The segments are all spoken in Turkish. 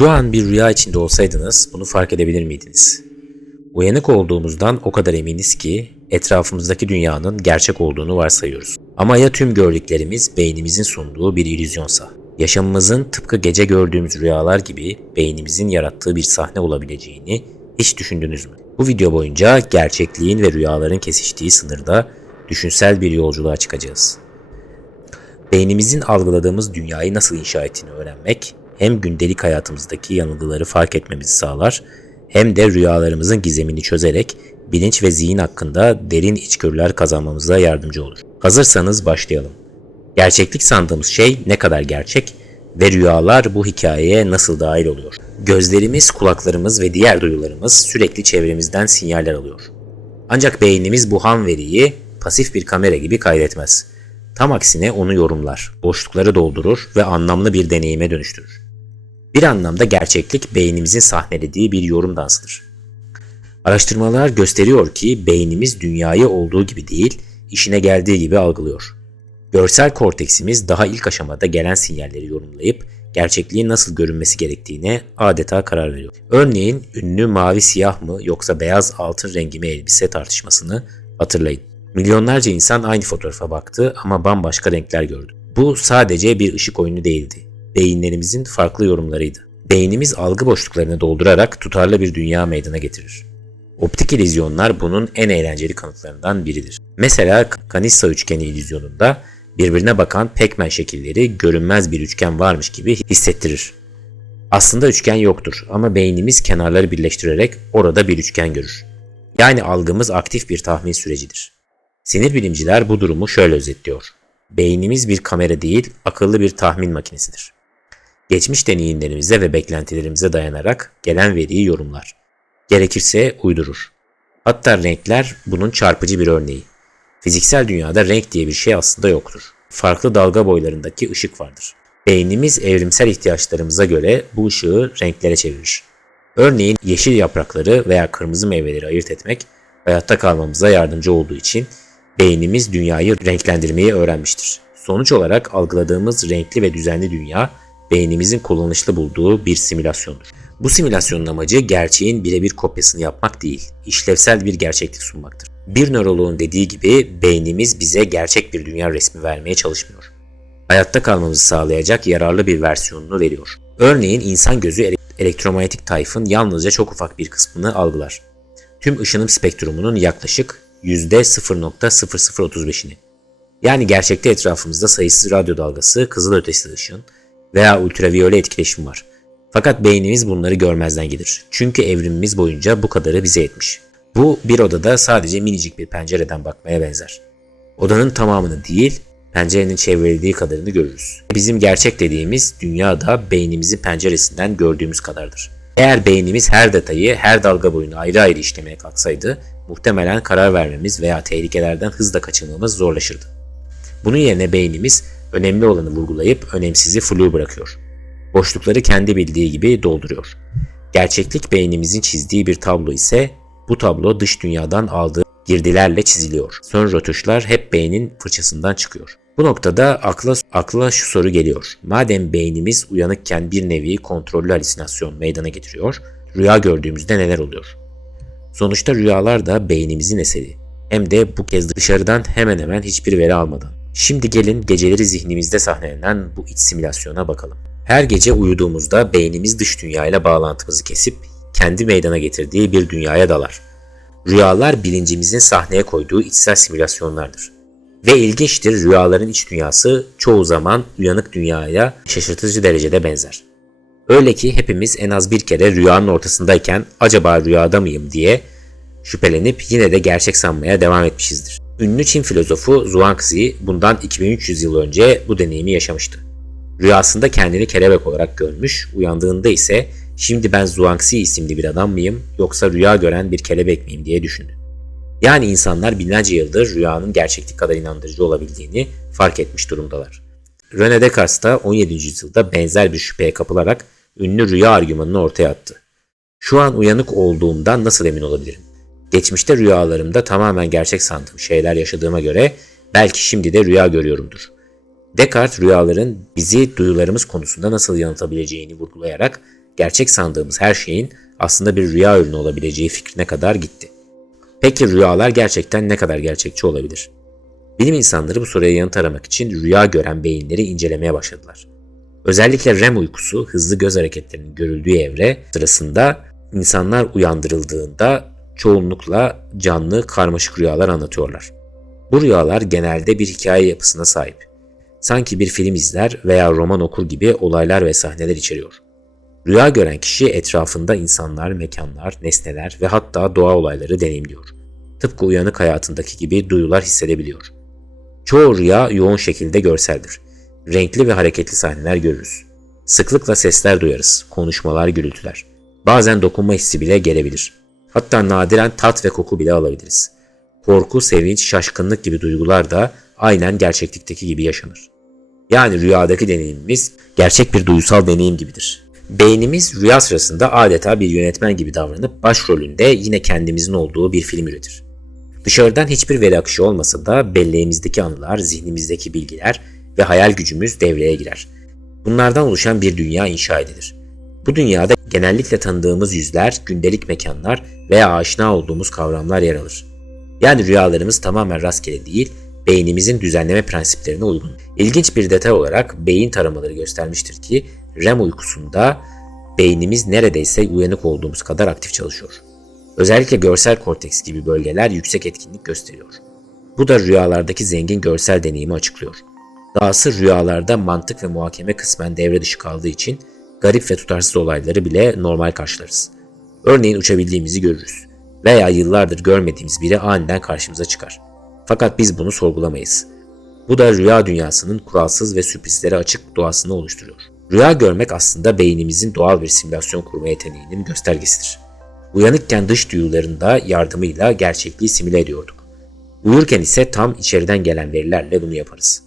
Şu an bir rüya içinde olsaydınız bunu fark edebilir miydiniz? Uyanık olduğumuzdan o kadar eminiz ki etrafımızdaki dünyanın gerçek olduğunu varsayıyoruz. Ama ya tüm gördüklerimiz beynimizin sunduğu bir illüzyonsa? Yaşamımızın tıpkı gece gördüğümüz rüyalar gibi beynimizin yarattığı bir sahne olabileceğini hiç düşündünüz mü? Bu video boyunca gerçekliğin ve rüyaların kesiştiği sınırda düşünsel bir yolculuğa çıkacağız. Beynimizin algıladığımız dünyayı nasıl inşa ettiğini öğrenmek hem gündelik hayatımızdaki yanılgıları fark etmemizi sağlar hem de rüyalarımızın gizemini çözerek bilinç ve zihin hakkında derin içgörüler kazanmamıza yardımcı olur. Hazırsanız başlayalım. Gerçeklik sandığımız şey ne kadar gerçek ve rüyalar bu hikayeye nasıl dahil oluyor? Gözlerimiz, kulaklarımız ve diğer duyularımız sürekli çevremizden sinyaller alıyor. Ancak beynimiz bu ham veriyi pasif bir kamera gibi kaydetmez. Tam aksine onu yorumlar, boşlukları doldurur ve anlamlı bir deneyime dönüştürür. Bir anlamda gerçeklik beynimizin sahnelediği bir yorum dansıdır. Araştırmalar gösteriyor ki beynimiz dünyayı olduğu gibi değil, işine geldiği gibi algılıyor. Görsel korteksimiz daha ilk aşamada gelen sinyalleri yorumlayıp gerçekliğin nasıl görünmesi gerektiğine adeta karar veriyor. Örneğin ünlü mavi siyah mı yoksa beyaz altın rengi mi elbise tartışmasını hatırlayın. Milyonlarca insan aynı fotoğrafa baktı ama bambaşka renkler gördü. Bu sadece bir ışık oyunu değildi. Beyinlerimizin farklı yorumlarıydı. Beynimiz algı boşluklarını doldurarak tutarlı bir dünya meydana getirir. Optik illüzyonlar bunun en eğlenceli kanıtlarından biridir. Mesela Kanissa üçgeni illüzyonunda birbirine bakan Pac-Man şekilleri görünmez bir üçgen varmış gibi hissettirir. Aslında üçgen yoktur ama beynimiz kenarları birleştirerek orada bir üçgen görür. Yani algımız aktif bir tahmin sürecidir. Sinir bilimciler bu durumu şöyle özetliyor. Beynimiz bir kamera değil, akıllı bir tahmin makinesidir. Geçmiş deneyimlerimize ve beklentilerimize dayanarak gelen veriyi yorumlar. Gerekirse uydurur. Hatta renkler bunun çarpıcı bir örneği. Fiziksel dünyada renk diye bir şey aslında yoktur. Farklı dalga boylarındaki ışık vardır. Beynimiz evrimsel ihtiyaçlarımıza göre bu ışığı renklere çevirir. Örneğin yeşil yaprakları veya kırmızı meyveleri ayırt etmek hayatta kalmamıza yardımcı olduğu için beynimiz dünyayı renklendirmeyi öğrenmiştir. Sonuç olarak algıladığımız renkli ve düzenli dünya beynimizin kullanışlı bulduğu bir simülasyondur. Bu simülasyonun amacı gerçeğin birebir kopyasını yapmak değil, işlevsel bir gerçeklik sunmaktır. Bir nöroloğun dediği gibi beynimiz bize gerçek bir dünya resmi vermeye çalışmıyor. Hayatta kalmamızı sağlayacak yararlı bir versiyonunu veriyor. Örneğin insan gözü elektromanyetik tayfın yalnızca çok ufak bir kısmını algılar. Tüm ışınım spektrumunun yaklaşık %0,0035'ini. Yani gerçekte etrafımızda sayısız radyo dalgası, kızılötesi ışın veya ultraviyole etkileşim var. Fakat beynimiz bunları görmezden gelir. Çünkü evrimimiz boyunca bu kadarı bize yetmiş. Bu bir odada sadece minicik bir pencereden bakmaya benzer. Odanın tamamını değil, pencerenin çevrildiği kadarını görürüz. Bizim gerçek dediğimiz dünya da beynimizin penceresinden gördüğümüz kadardır. Eğer beynimiz her detayı, her dalga boyunu ayrı ayrı işlemeye kalksaydı, muhtemelen karar vermemiz veya tehlikelerden hızla kaçınmamız zorlaşırdı. Bunun yerine beynimiz önemli olanı vurgulayıp önemsizi flu bırakıyor. Boşlukları kendi bildiği gibi dolduruyor. Gerçeklik beynimizin çizdiği bir tablo ise bu tablo dış dünyadan aldığı girdilerle çiziliyor. Son rötuşlar hep beynin fırçasından çıkıyor. Bu noktada akla şu soru geliyor. Madem beynimiz uyanıkken bir nevi kontrollü halüsinasyon meydana getiriyor, rüya gördüğümüzde neler oluyor? Sonuçta rüyalar da beynimizin eseri. Hem de bu kez dışarıdan hemen hemen hiçbir veri almadan. Şimdi gelin geceleri zihnimizde sahnelenen bu iç simülasyona bakalım. Her gece uyuduğumuzda beynimiz dış dünyayla bağlantımızı kesip kendi meydana getirdiği bir dünyaya dalar. Rüyalar bilincimizin sahneye koyduğu içsel simülasyonlardır. Ve ilginçtir, rüyaların iç dünyası çoğu zaman uyanık dünyaya şaşırtıcı derecede benzer. Öyle ki hepimiz en az bir kere rüyanın ortasındayken acaba rüyada mıyım diye şüphelenip yine de gerçek sanmaya devam etmişizdir. Ünlü Çin filozofu Zhuangzi bundan 2300 yıl önce bu deneyimi yaşamıştı. Rüyasında kendini kelebek olarak görmüş, uyandığında ise şimdi ben Zhuangzi isimli bir adam mıyım yoksa rüya gören bir kelebek miyim diye düşündü. Yani insanlar binlerce yıldır rüyanın gerçeklik kadar inandırıcı olabildiğini fark etmiş durumdalar. René Descartes da 17. yüzyılda benzer bir şüpheye kapılarak ünlü rüya argümanını ortaya attı. Şu an uyanık olduğumdan nasıl emin olabilirim? Geçmişte rüyalarımda tamamen gerçek sandığım şeyler yaşadığıma göre belki şimdi de rüya görüyorumdur. Descartes rüyaların bizi duyularımız konusunda nasıl yanıltabileceğini vurgulayarak gerçek sandığımız her şeyin aslında bir rüya ürünü olabileceği fikrine kadar gitti. Peki rüyalar gerçekten ne kadar gerçekçi olabilir? Bilim insanları bu soruya yanıt aramak için rüya gören beyinleri incelemeye başladılar. Özellikle REM uykusu, hızlı göz hareketlerinin görüldüğü evre sırasında insanlar uyandırıldığında çoğunlukla canlı, karmaşık rüyalar anlatıyorlar. Bu rüyalar genelde bir hikaye yapısına sahip. Sanki bir film izler veya roman okur gibi olaylar ve sahneler içeriyor. Rüya gören kişi etrafında insanlar, mekanlar, nesneler ve hatta doğa olayları deneyimliyor. Tıpkı uyanık hayatındaki gibi duyular hissedebiliyor. Çoğu rüya yoğun şekilde görseldir. Renkli ve hareketli sahneler görürüz. Sıklıkla sesler duyarız, konuşmalar, gürültüler. Bazen dokunma hissi bile gelebilir. Hatta nadiren tat ve koku bile alabiliriz. Korku, sevinç, şaşkınlık gibi duygular da aynen gerçeklikteki gibi yaşanır. Yani rüyadaki deneyimimiz gerçek bir duysal deneyim gibidir. Beynimiz rüya sırasında adeta bir yönetmen gibi davranıp başrolünde yine kendimizin olduğu bir film üretir. Dışarıdan hiçbir veri akışı olmasa da belleğimizdeki anılar, zihnimizdeki bilgiler ve hayal gücümüz devreye girer. Bunlardan oluşan bir dünya inşa edilir. Bu dünyada genellikle tanıdığımız yüzler, gündelik mekanlar veya aşina olduğumuz kavramlar yer alır. Yani rüyalarımız tamamen rastgele değil, beynimizin düzenleme prensiplerine uygun. İlginç bir detay olarak beyin taramaları göstermiştir ki REM uykusunda beynimiz neredeyse uyanık olduğumuz kadar aktif çalışıyor. Özellikle görsel korteks gibi bölgeler yüksek etkinlik gösteriyor. Bu da rüyalardaki zengin görsel deneyimi açıklıyor. Dahası rüyalarda mantık ve muhakeme kısmen devre dışı kaldığı için garip ve tutarsız olayları bile normal karşılarız. Örneğin uçabildiğimizi görürüz veya yıllardır görmediğimiz biri aniden karşımıza çıkar. Fakat biz bunu sorgulamayız. Bu da rüya dünyasının kuralsız ve sürprizlere açık doğasını oluşturuyor. Rüya görmek aslında beynimizin doğal bir simülasyon kurma yeteneğinin göstergesidir. Uyanıkken dış duyuların da yardımıyla gerçekliği simüle ediyorduk. Uyurken ise tam içeriden gelen verilerle bunu yaparız.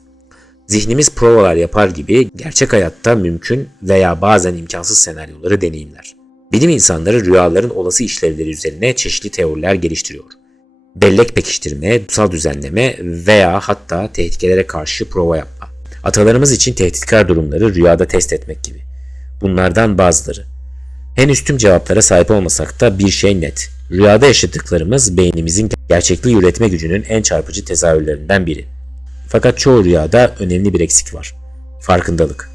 Zihnimiz provalar yapar gibi gerçek hayatta mümkün veya bazen imkansız senaryoları deneyimler. Bilim insanları rüyaların olası işlevleri üzerine çeşitli teoriler geliştiriyor. Bellek pekiştirme, duysal düzenleme veya hatta tehlikelere karşı prova yapma. Atalarımız için tehditkar durumları rüyada test etmek gibi. Bunlardan bazıları. Henüz tüm cevaplara sahip olmasak da bir şey net. Rüyada yaşadıklarımız beynimizin gerçekliği üretme gücünün en çarpıcı tezahürlerinden biri. Fakat çoğu rüyada önemli bir eksik var. Farkındalık.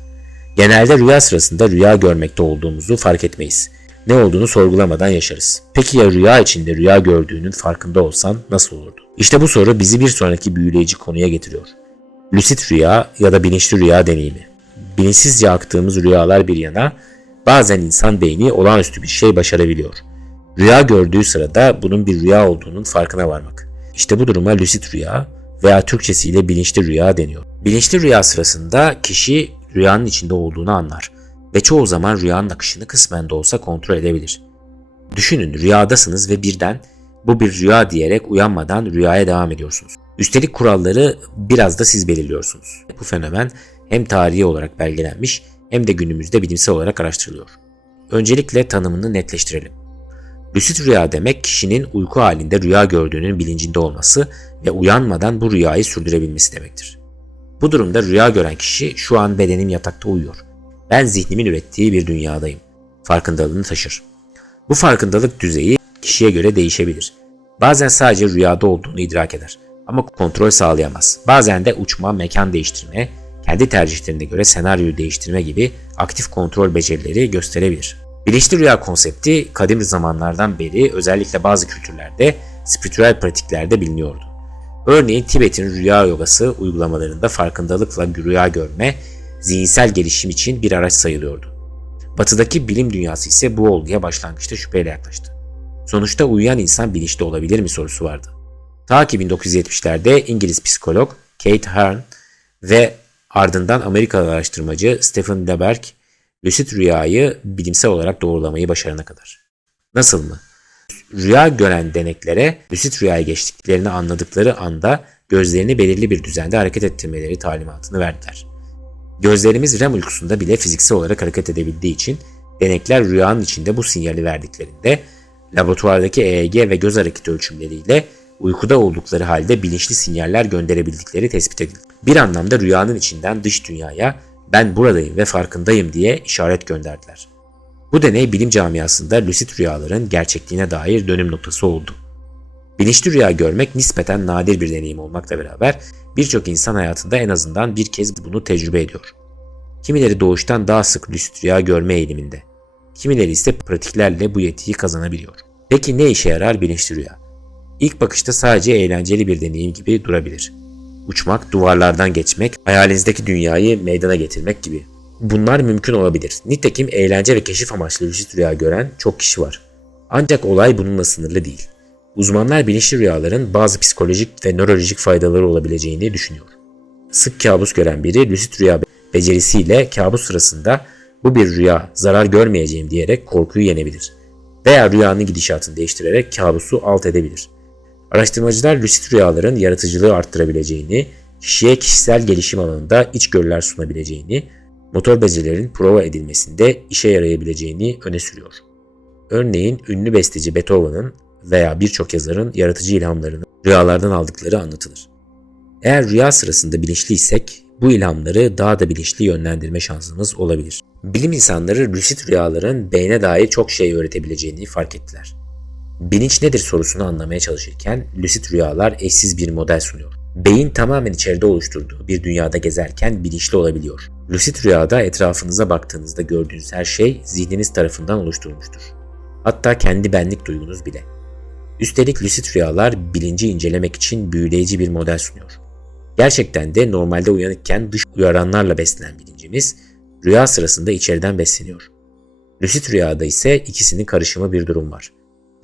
Genelde rüya sırasında rüya görmekte olduğumuzu fark etmeyiz. Ne olduğunu sorgulamadan yaşarız. Peki ya rüya içinde rüya gördüğünün farkında olsan nasıl olurdu? İşte bu soru bizi bir sonraki büyüleyici konuya getiriyor. Lucid rüya ya da bilinçli rüya deneyimi. Bilinçsizce aktığımız rüyalar bir yana, bazen insan beyni olağanüstü bir şey başarabiliyor. Rüya gördüğü sırada bunun bir rüya olduğunun farkına varmak. İşte bu duruma lucid rüya veya Türkçesiyle bilinçli rüya deniyor. Bilinçli rüya sırasında kişi rüyanın içinde olduğunu anlar ve çoğu zaman rüyanın akışını kısmen de olsa kontrol edebilir. Düşünün, rüyadasınız ve birden bu bir rüya diyerek uyanmadan rüyaya devam ediyorsunuz. Üstelik kuralları biraz da siz belirliyorsunuz. Bu fenomen hem tarihi olarak belgelenmiş hem de günümüzde bilimsel olarak araştırılıyor. Öncelikle tanımını netleştirelim. Lucid rüya demek kişinin uyku halinde rüya gördüğünün bilincinde olması ve uyanmadan bu rüyayı sürdürebilmesi demektir. Bu durumda rüya gören kişi şu an bedenim yatakta uyuyor. Ben zihnimin ürettiği bir dünyadayım. Farkındalığını taşır. Bu farkındalık düzeyi kişiye göre değişebilir. Bazen sadece rüyada olduğunu idrak eder ama kontrol sağlayamaz. Bazen de uçma, mekan değiştirme, kendi tercihlerine göre senaryoyu değiştirme gibi aktif kontrol becerileri gösterebilir. Bilinçli rüya konsepti kadim zamanlardan beri özellikle bazı kültürlerde, spiritüel pratiklerde biliniyordu. Örneğin Tibet'in rüya yogası uygulamalarında farkındalıkla rüya görme, zihinsel gelişim için bir araç sayılıyordu. Batıdaki bilim dünyası ise bu olguya başlangıçta şüpheyle yaklaştı. Sonuçta uyuyan insan bilinçli olabilir mi sorusu vardı. Ta ki 1970'lerde İngiliz psikolog Kate Hearn ve ardından Amerikalı araştırmacı Stephen LeBerg, lucid rüyayı bilimsel olarak doğrulamayı başarana kadar. Nasıl mı? Rüya gören deneklere lucid rüyaya geçtiklerini anladıkları anda gözlerini belirli bir düzende hareket ettirmeleri talimatını verdiler. Gözlerimiz REM uykusunda bile fiziksel olarak hareket edebildiği için denekler rüyanın içinde bu sinyali verdiklerinde laboratuvardaki EEG ve göz hareketi ölçümleriyle uykuda oldukları halde bilinçli sinyaller gönderebildikleri tespit edildi. Bir anlamda rüyanın içinden dış dünyaya ben buradayım ve farkındayım diye işaret gönderdiler. Bu deney bilim camiasında lucid rüyaların gerçekliğine dair dönüm noktası oldu. Bilinçli rüya görmek nispeten nadir bir deneyim olmakla beraber birçok insan hayatında en azından bir kez bunu tecrübe ediyor. Kimileri doğuştan daha sık lucid rüya görme eğiliminde. Kimileri ise pratiklerle bu yetiyi kazanabiliyor. Peki ne işe yarar bilinçli rüya? İlk bakışta sadece eğlenceli bir deneyim gibi durabilir. Uçmak, duvarlardan geçmek, hayalinizdeki dünyayı meydana getirmek gibi. Bunlar mümkün olabilir. Nitekim eğlence ve keşif amaçlı lucid rüya gören çok kişi var. Ancak olay bununla sınırlı değil. Uzmanlar bilinçli rüyaların bazı psikolojik ve nörolojik faydaları olabileceğini düşünüyor. Sık kabus gören biri lucid rüya becerisiyle kabus sırasında bu bir rüya, zarar görmeyeceğim diyerek korkuyu yenebilir. Veya rüyanın gidişatını değiştirerek kabusu alt edebilir. Araştırmacılar lucid rüyaların yaratıcılığı arttırabileceğini, kişiye kişisel gelişim alanında içgörüler sunabileceğini, motor becerilerin prova edilmesinde işe yarayabileceğini öne sürüyor. Örneğin ünlü besteci Beethoven'ın veya birçok yazarın yaratıcı ilhamlarını rüyalardan aldıkları anlatılır. Eğer rüya sırasında bilinçliysek bu ilhamları daha da bilinçli yönlendirme şansımız olabilir. Bilim insanları lucid rüyaların beyne dair çok şey öğretebileceğini fark ettiler. Bilinç nedir sorusunu anlamaya çalışırken lucid rüyalar eşsiz bir model sunuyor. Beyin tamamen içeride oluşturduğu bir dünyada gezerken bilinçli olabiliyor. Lucid rüyada etrafınıza baktığınızda gördüğünüz her şey zihniniz tarafından oluşturulmuştur. Hatta kendi benlik duygunuz bile. Üstelik lucid rüyalar bilinci incelemek için büyüleyici bir model sunuyor. Gerçekten de normalde uyanıkken dış uyaranlarla beslenen bilincimiz rüya sırasında içeriden besleniyor. Lucid rüyada ise ikisinin karışımı bir durum var.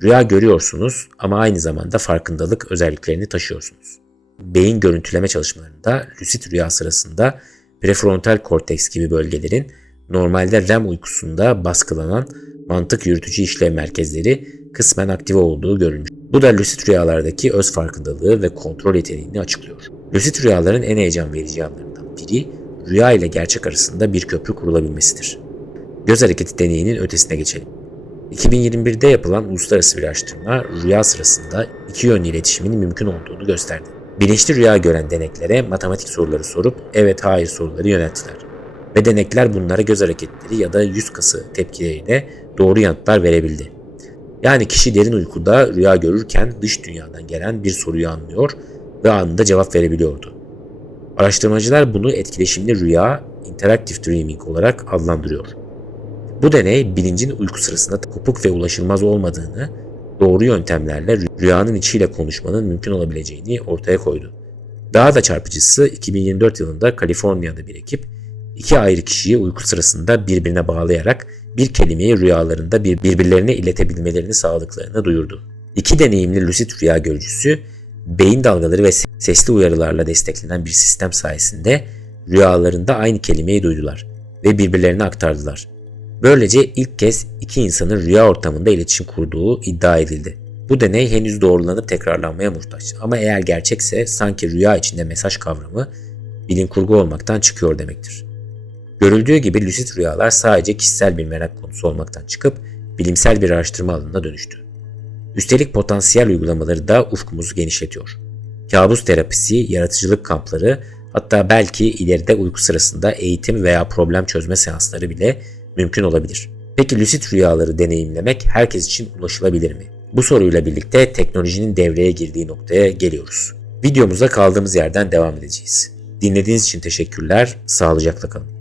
Rüya görüyorsunuz ama aynı zamanda farkındalık özelliklerini taşıyorsunuz. Beyin görüntüleme çalışmalarında lucid rüya sırasında prefrontal korteks gibi bölgelerin normalde REM uykusunda baskılanan mantık yürütücü işlev merkezleri kısmen aktive olduğu görülmüş. Bu da lucid rüyalardaki öz farkındalığı ve kontrol yeteneğini açıklıyor. Lucid rüyaların en heyecan verici yanlarından biri rüya ile gerçek arasında bir köprü kurulabilmesidir. Göz hareketi deneyinin ötesine geçelim. 2021'de yapılan uluslararası bir araştırma rüya sırasında iki yönlü iletişimin mümkün olduğunu gösterdi. Bilinçli rüya gören deneklere matematik soruları sorup evet hayır soruları yönelttiler. Ve denekler bunlara göz hareketleri ya da yüz kası tepkileriyle doğru yanıtlar verebildi. Yani kişi derin uykuda rüya görürken dış dünyadan gelen bir soruyu anlıyor ve anında cevap verebiliyordu. Araştırmacılar bunu etkileşimli rüya, interactive dreaming olarak adlandırıyor. Bu deney bilincin uyku sırasında kopuk ve ulaşılmaz olmadığını, doğru yöntemlerle rüyanın içiyle konuşmanın mümkün olabileceğini ortaya koydu. Daha da çarpıcısı 2024 yılında Kaliforniya'da bir ekip iki ayrı kişiyi uyku sırasında birbirine bağlayarak bir kelimeyi rüyalarında birbirlerine iletebilmelerini sağladıklarını duyurdu. İki deneyimli lucid rüya görücüsü beyin dalgaları ve sesli uyarılarla desteklenen bir sistem sayesinde rüyalarında aynı kelimeyi duydular ve birbirlerine aktardılar. Böylece ilk kez iki insanın rüya ortamında iletişim kurduğu iddia edildi. Bu deney henüz doğrulanıp tekrarlanmaya muhtaç ama eğer gerçekse sanki rüya içinde mesaj kavramı bilim kurgu olmaktan çıkıyor demektir. Görüldüğü gibi lucid rüyalar sadece kişisel bir merak konusu olmaktan çıkıp bilimsel bir araştırma alanına dönüştü. Üstelik potansiyel uygulamaları da ufkumuzu genişletiyor. Kabus terapisi, yaratıcılık kampları, hatta belki ileride uyku sırasında eğitim veya problem çözme seansları bile mümkün olabilir. Peki lucid rüyaları deneyimlemek herkes için ulaşılabilir mi? Bu soruyla birlikte teknolojinin devreye girdiği noktaya geliyoruz. Videomuza kaldığımız yerden devam edeceğiz. Dinlediğiniz için teşekkürler, sağlıcakla kalın.